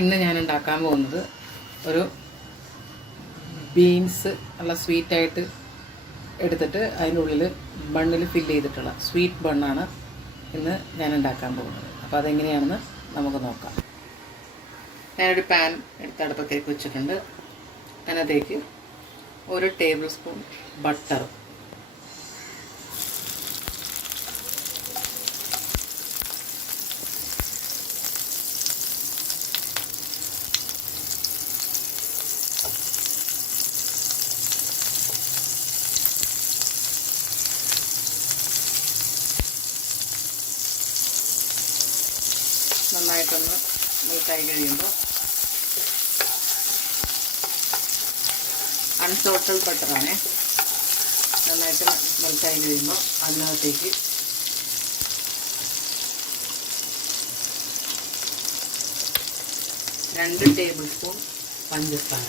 ഇന്ന് ഞാൻ ഉണ്ടാക്കാൻ പോകുന്നത് ഒരു ബീൻസ് നല്ല സ്വീറ്റായിട്ട് എടുത്തിട്ട് അതിനുള്ളിൽ ബണ്ണിൽ ഫില്ല് ചെയ്തിട്ടുള്ള സ്വീറ്റ് ബണ്ണാണ് ഇന്ന് ഞാൻ ഉണ്ടാക്കാൻ പോകുന്നത്. അപ്പോൾ അതെങ്ങനെയാണെന്ന് നമുക്ക് നോക്കാം. ഞാനൊരു പാൻ എടുത്ത് അടുപ്പത്തേക്ക് വെച്ചിട്ടുണ്ട്. അതിനകത്തേക്ക് 1 ടേബിൾ സ്പൂൺ ബട്ടർ, നന്നായിട്ടൊന്ന് മെൽറ്റായി കഴിയുമ്പോൾ അൺസോൾട്ടഡ് ബട്ടറാണ്. നന്നായിട്ട് മെൽറ്റായി കഴിയുമ്പോൾ അതിനകത്തേക്ക് രണ്ട് ടേബിൾ സ്പൂൺ പഞ്ചസാര,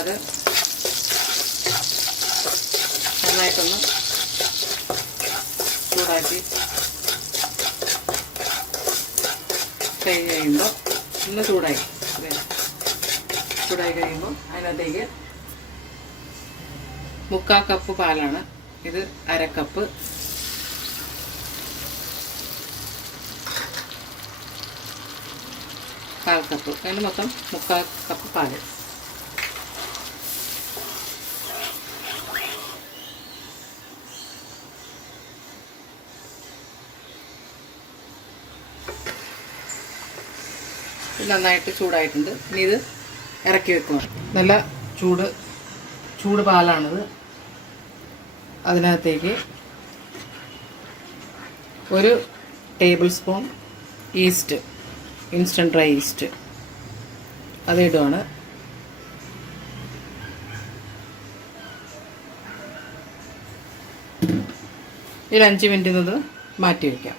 അത് നന്നായിട്ടൊന്ന് ചൂടാക്കി കഴിയുമ്പോൾ ചൂടായി കഴിയുമ്പോൾ അതിനകത്തേക്ക് 1/4 കപ്പ് പാലാണ്. ഇത് 1/2 കപ്പ്. കാൽ കപ്പ്, അതിന് മൊത്തം 1/4 കപ്പ് പാല്. നന്നായിട്ട് ചൂടായിട്ടുണ്ട്. ഇനി ഇത് ഇറക്കി വെക്കുക. നല്ല ചൂട് പാലാണിത്. അതിനകത്തേക്ക് 1 tablespoon yeast, instant dry yeast, അതിടുകയാണ്. ഇതിൽ 5 മിനിറ്റ് മാറ്റി വയ്ക്കാം.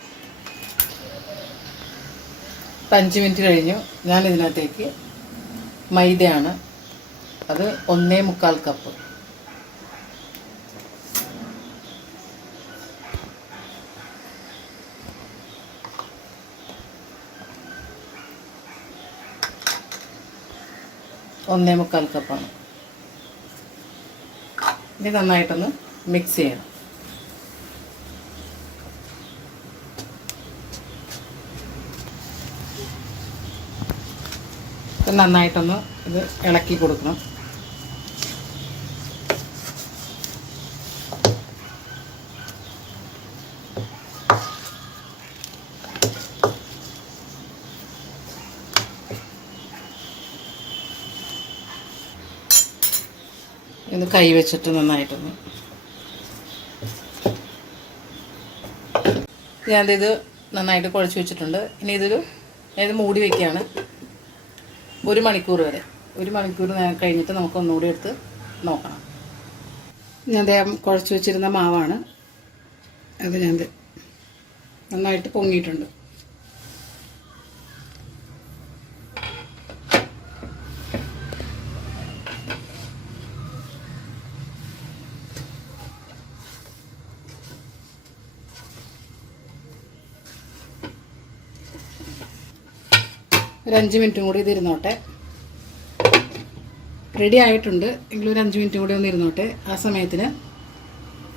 5 മിനിറ്റ് കഴിഞ്ഞു. ഞാനിതിനകത്തേക്ക് മൈദയാണ്, അത് 1/4 കപ്പ്. കപ്പാണ്. ഇത് നന്നായിട്ടൊന്ന് മിക്സ് ചെയ്യണം. നന്നായിട്ടൊന്ന് ഇത് ഇളക്കി കൊടുക്കണം. ഇത് കൈ വെച്ചിട്ട് നന്നായിട്ടൊന്ന് ഞാനിത് നന്നായിട്ട് കുഴച്ച് വെച്ചിട്ടുണ്ട്. ഇനി ഇത് മൂടി വയ്ക്കുകയാണ് 1 മണിക്കൂർ വരെ. 1 മണിക്കൂർ കഴിഞ്ഞിട്ട് നമുക്ക് ഒന്നുകൂടി എടുത്ത് നോക്കണം. ഞാൻ കുഴച്ച് വെച്ചിരുന്ന മാവാണ് അത്. ഞാൻ നന്നായിട്ട് പൊങ്ങിയിട്ടുണ്ട്. ഒരു 5 മിനിറ്റും കൂടി ഇതിരുന്നോട്ടെ. റെഡി ആയിട്ടുണ്ട്. എങ്കിലും ഒരു 5 മിനിറ്റും കൂടി ഒന്ന് ഇരുന്നോട്ടെ. ആ സമയത്തിന്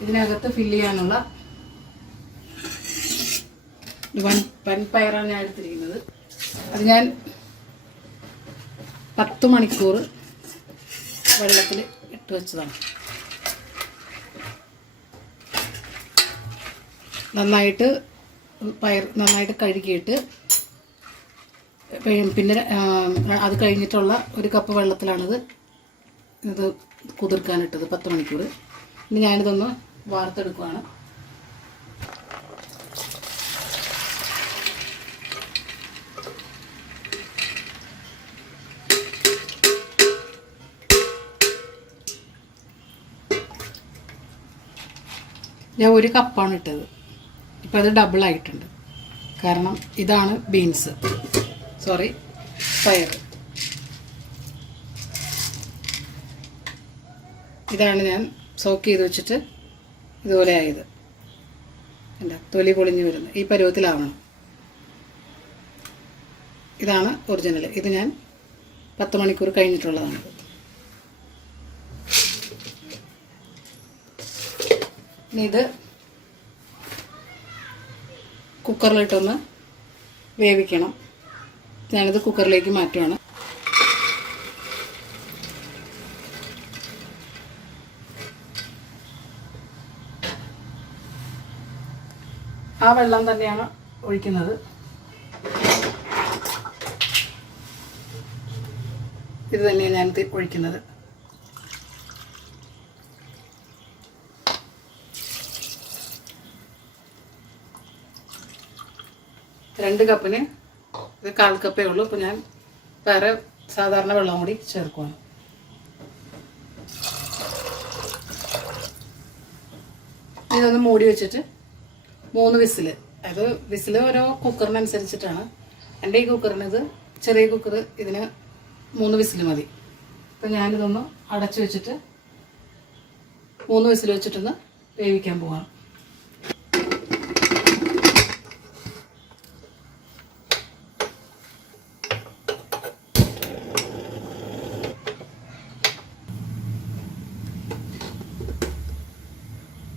ഇതിനകത്ത് ഫില്ല് ചെയ്യാനുള്ള പയറാണ് ഞാൻ എടുത്തിരിക്കുന്നത്. അത് ഞാൻ 10 മണിക്കൂർ വെള്ളത്തിൽ ഇട്ട് വെച്ചതാണ്. നന്നായിട്ട് കഴുകിയിട്ട് പിന്നെ അത് കഴിഞ്ഞിട്ടുള്ള 1 കപ്പ് വെള്ളത്തിലാണിത് കുതിർക്കാനിട്ടത് 10 മണിക്കൂർ. ഇനി ഞാനിതൊന്ന് വാർത്തെടുക്കുകയാണ്. ഞാൻ 1 കപ്പാണ് ഇട്ടത്. ഇപ്പോൾ അത് ഡബിളായിട്ടുണ്ട്. കാരണം ഇതാണ് ബീൻസ്, പയർ. ഇതാണ് ഞാൻ സോക്ക് ചെയ്ത് വെച്ചിട്ട് ഇതുപോലെ ആയത്. അല്ല, തൊലി പൊളിഞ്ഞ് വരുന്നത് ഈ പരുവത്തിലാവണം. ഇതാണ് ഒറിജിനൽ. ഇത് ഞാൻ 10 മണിക്കൂർ കഴിഞ്ഞിട്ടുള്ളതാണ്. ഇനി ഇത് കുക്കറിലിട്ടൊന്ന് വേവിക്കണം. ഞാനിത് കുക്കറിലേക്ക് മാറ്റുകയാണ്. ആ വെള്ളം തന്നെയാണ് ഒഴിക്കുന്നത്. ഇത് തന്നെയാണ് ഞാൻ ഒഴിക്കുന്നത്. രണ്ട് കപ്പിന് ഇത് 1/4 കപ്പേ ഉള്ളൂ. അപ്പോൾ ഞാൻ വേറെ സാധാരണ വെള്ളം കൂടി ചേർക്കുകയാണ്. ഇതൊന്ന് മൂടി വെച്ചിട്ട് 3 വിസിൽ, അത് വിസിൽ ഓരോ കുക്കറിനനുസരിച്ചിട്ടാണ്. എൻ്റെ ഈ കുക്കറിന്, ഇത് ചെറിയ കുക്കർ, ഇതിന് 3 വിസിൽ മതി. അപ്പം ഞാനിതൊന്ന് അടച്ചു വെച്ചിട്ട് 3 വിസിൽ വെച്ചിട്ടൊന്ന് വേവിക്കാൻ പോവാം.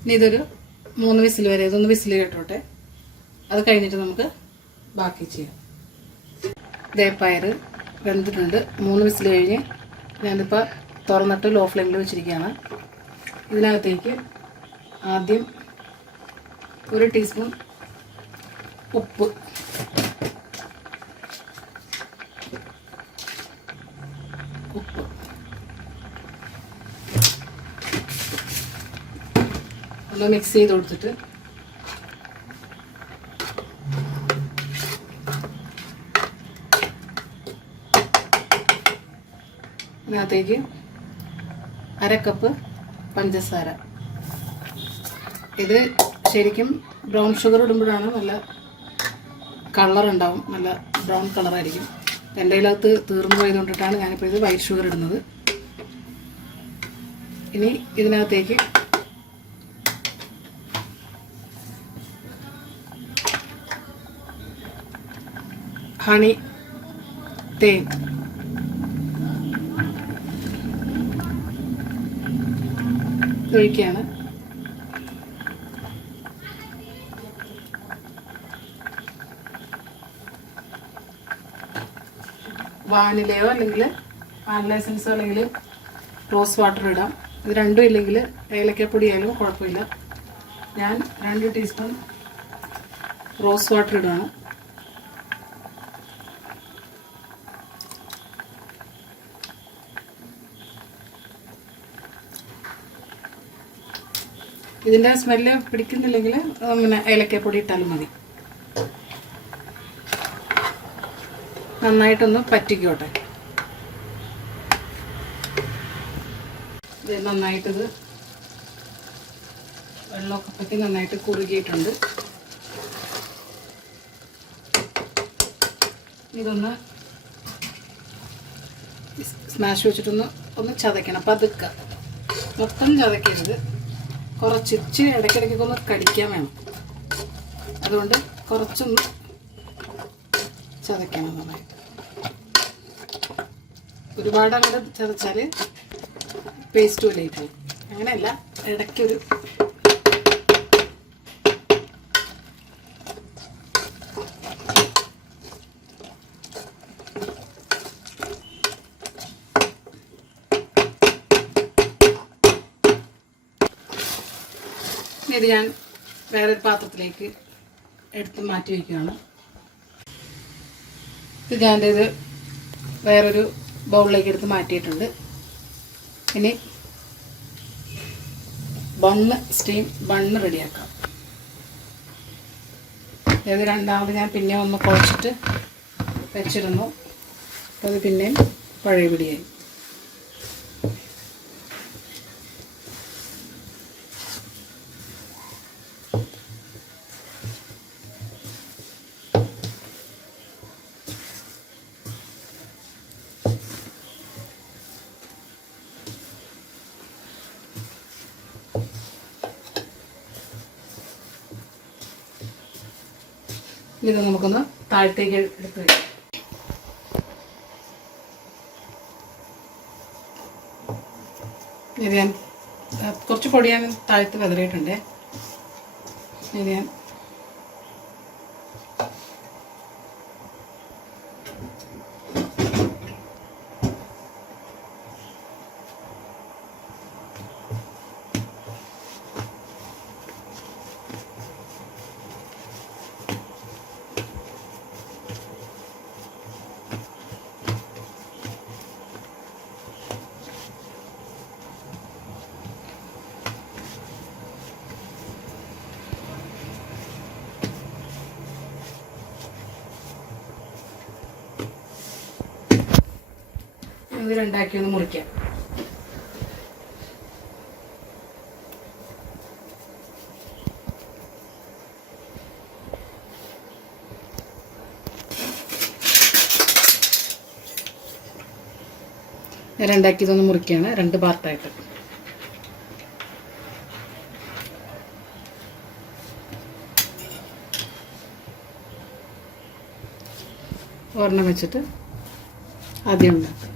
ഇനി ഇതൊരു 3 വിസിൽ വരെ ഇതൊന്ന് വിസിൽ കേട്ടോട്ടെ. അത് കഴിഞ്ഞിട്ട് നമുക്ക് ബാക്കി ചെയ്യാം. ഇതേ പയർ വെന്തിട്ടുണ്ട്. 3 വിസിൽ കഴിഞ്ഞ് ഞാനിപ്പോൾ തുറന്നിട്ട് ലോ ഫ്ലെയിമിൽ വെച്ചിരിക്കുകയാണ്. ഇതിനകത്തേക്ക് ആദ്യം 1 ടീസ്പൂൺ ഉപ്പ്, ഒന്ന് മിക്സ് ചെയ്ത് കൊടുത്തിട്ട് ഇതിനകത്തേക്ക് 1/2 കപ്പ് പഞ്ചസാര. ഇത് ശരിക്കും ബ്രൗൺ ഷുഗർ ഇടുമ്പോഴാണ് നല്ല കളർ ഉണ്ടാവും, നല്ല ബ്രൗൺ കളറായിരിക്കും. എൻ്റെ കയ്യിലകത്ത് തീർന്നു പോയതുകൊണ്ടിട്ടാണ് ഞാനിപ്പോൾ ഇത് വൈറ്റ് ഷുഗർ ഇടുന്നത്. ഇനി ഇതിനകത്തേക്ക് ഹണി, തേൻ, ഒഴിക്കുകയാണ്. വാനിലയോ അല്ലെങ്കിൽ വാനില എസൻസോ അല്ലെങ്കിൽ റോസ് വാട്ടർ ഇടാം. ഇത് രണ്ടും ഇല്ലെങ്കിൽ ഏലക്കപ്പൊടി ആയാലും കുഴപ്പമില്ല. ഞാൻ 2 ടീസ്പൂൺ റോസ് വാട്ടർ ഇടുകയാണ്. ഇതിൻ്റെ സ്മെല്ല് പിടിക്കുന്നില്ലെങ്കിൽ പിന്നെ ഏലക്കപ്പൊടി ഇട്ടാലും മതി. നന്നായിട്ടൊന്ന് പറ്റിക്കോട്ടെ. ഇത് നന്നായിട്ടിത് വെള്ളമൊക്കെ പറ്റി നന്നായിട്ട് കുറുകിയിട്ടുണ്ട്. ഇതൊന്ന് സ്മാഷ് വെച്ചിട്ടൊന്ന് ചതയ്ക്കണം. പതുക്കെ, മൊത്തം ചതയ്ക്കരുത്. കുറച്ചിച്ച് ഇടയ്ക്കിടയ്ക്കൊക്കെ ഒന്ന് കടിക്കാൻ വേണം. അതുകൊണ്ട് കുറച്ചൊന്ന് ചതയ്ക്കണം നന്നായിട്ട്. ഒരുപാട് അങ്ങോട്ട് ചതച്ചാൽ പേസ്റ്റ് പോലെ പോകും. അങ്ങനെയല്ല, ഇടയ്ക്കൊരു ഇത് ഞാൻ വേറൊരു പാത്രത്തിലേക്ക് എടുത്ത് മാറ്റി വയ്ക്കുകയാണ്. ഇത് ഞാനിത് വേറൊരു ബൗളിലേക്ക് എടുത്ത് മാറ്റിയിട്ടുണ്ട്. ഇനി ബണ്ണ് റെഡിയാക്കാം. അതായത് രണ്ടാമത് ഞാൻ പിന്നെ ഒന്ന് കുഴച്ചിട്ട് വെച്ചിരുന്നു. അപ്പോൾ അത് പിന്നെയും പഴയ പിടിയായി. ഇത് നമുക്കൊന്ന് താഴത്തേക്ക് എടുത്ത് വയ്ക്കാം. ഇത് ഞാൻ കുറച്ച് പൊടി ഞാൻ താഴത്ത് വിതറിയിട്ടുണ്ട്. ഇത് ഞാൻ ഇത് രണ്ടാക്കി ഒന്ന് മുറിക്കാം. രണ്ടാക്കി ഇതൊന്ന് മുറിക്കുകയാണ്, 2 പാർട്ടായിട്ട്. ഒരെണ്ണം വെച്ചിട്ട് ആദ്യം ഉണ്ടാക്കാം.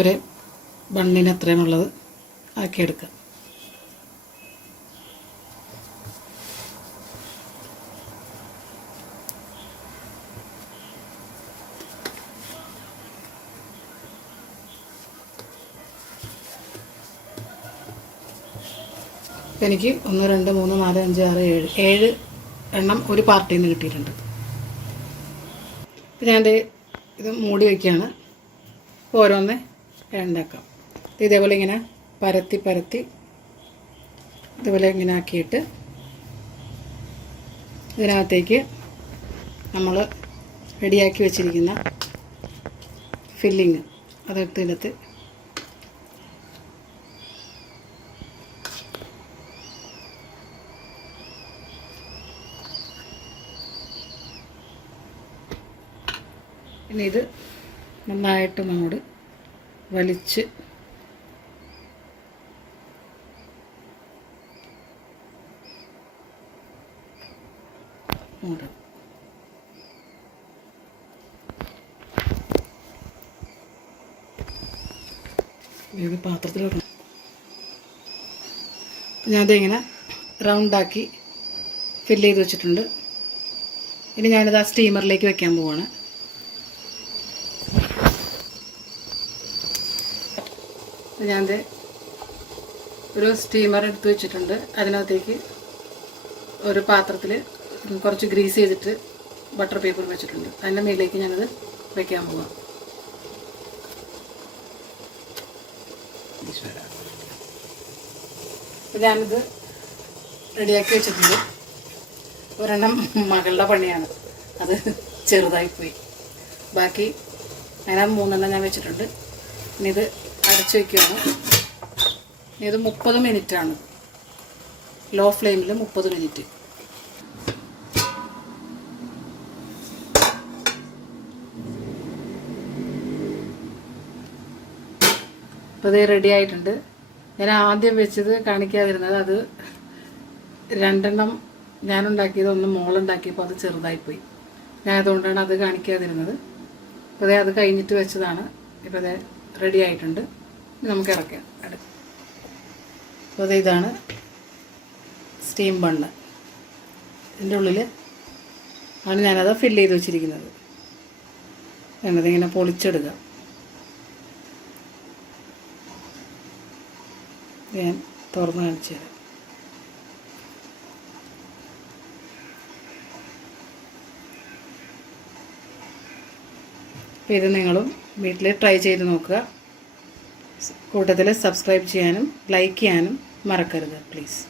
ഒരു ബണ്ണിന് എത്രയാണുള്ളത് ആക്കിയെടുക്കാം. എനിക്ക് 1 2 3 4 5 6 7 എണ്ണം ഒരു പാർട്ടിയിൽ നിന്ന് കിട്ടിയിട്ടുണ്ട്. ഞാൻ ഇത് മൂടി വയ്ക്കുകയാണ്. ഓരോന്ന് ഉണ്ടാക്കാം. ഇതേപോലെ ഇങ്ങനെ പരത്തി പരത്തി ഇതുപോലെ ഇങ്ങനെ ആക്കിയിട്ട് ഇതിനകത്തേക്ക് നമ്മൾ റെഡിയാക്കി വെച്ചിരിക്കുന്ന ഫില്ലിങ് അതെടുത്ത് ഇനി ഇത് നന്നായിട്ട് മൂട് വലിച്ച് മൂടും. ഇത് പാത്രത്തിൽ വെക്കണം. ഞാനതിങ്ങനെ റൗണ്ടാക്കി ഫില്ല് ചെയ്ത് വെച്ചിട്ടുണ്ട്. ഇനി ഞാനിത് ആ സ്റ്റീമറിലേക്ക് വെക്കാൻ പോവാണ്. ഞാനത് ഒരു സ്റ്റീമർ എടുത്ത് വെച്ചിട്ടുണ്ട്. അതിനകത്തേക്ക് ഒരു പാത്രത്തിൽ കുറച്ച് ഗ്രീസ് ചെയ്തിട്ട് ബട്ടർ പേപ്പർ വെച്ചിട്ടുണ്ട്. അതിൻ്റെ മേലേക്ക് ഞാനത് വയ്ക്കാൻ പോവാം. ഞാനിത് റെഡിയാക്കി വെച്ചിട്ടുണ്ട്. ഒരെണ്ണം മകളുടെ പണിയാണ്, അത് ചെറുതായിപ്പോയി. ബാക്കി അങ്ങനെ 3 എണ്ണം ഞാൻ വെച്ചിട്ടുണ്ട്. ഇനി ഇത് അടച്ചു വയ്ക്കുകയാണ്. ഇത് 30 മിനിറ്റാണ്, ലോ ഫ്ലെയിമിൽ 30 മിനിറ്റ്. അപ്പോൾ ഇത് റെഡി ആയിട്ടുണ്ട്. ഞാൻ ആദ്യം വെച്ചത് കാണിക്കാതിരുന്നത്, അത് 2 എണ്ണം ഞാനുണ്ടാക്കിയത്, ഒന്ന് മോളുണ്ടാക്കിയപ്പോൾ അത് ചെറുതായിപ്പോയി. ഞാൻ അതുകൊണ്ടാണ് അത് കാണിക്കാതിരുന്നത്. അപ്പോൾ അത് കഴിഞ്ഞിട്ട് വെച്ചതാണ്. ഇപ്പോൾ അത് റെഡി ആയിട്ടുണ്ട്. നമുക്ക് ഇറക്കാം. അപ്പോൾ ഇതാണ് സ്റ്റീം ബണ്ണ്. ഇതിൻ്റെ ഉള്ളിൽ ആണ് ഞാനത് ഫില്ല് ചെയ്ത് വെച്ചിരിക്കുന്നത്. എന്നതിങ്ങനെ പൊളിച്ചെടുക്കുക. ഞാൻ തുറന്ന് കാണിച്ചു തരാം. അപ്പോൾ ഇത് നിങ്ങളും വീട്ടിൽ ട്രൈ ചെയ്ത് നോക്കുക. കൂട്ടത്തിൽ സബ്സ്ക്രൈബ് ചെയ്യാനും ലൈക്ക് ചെയ്യാനും മറക്കരുത് പ്ലീസ്.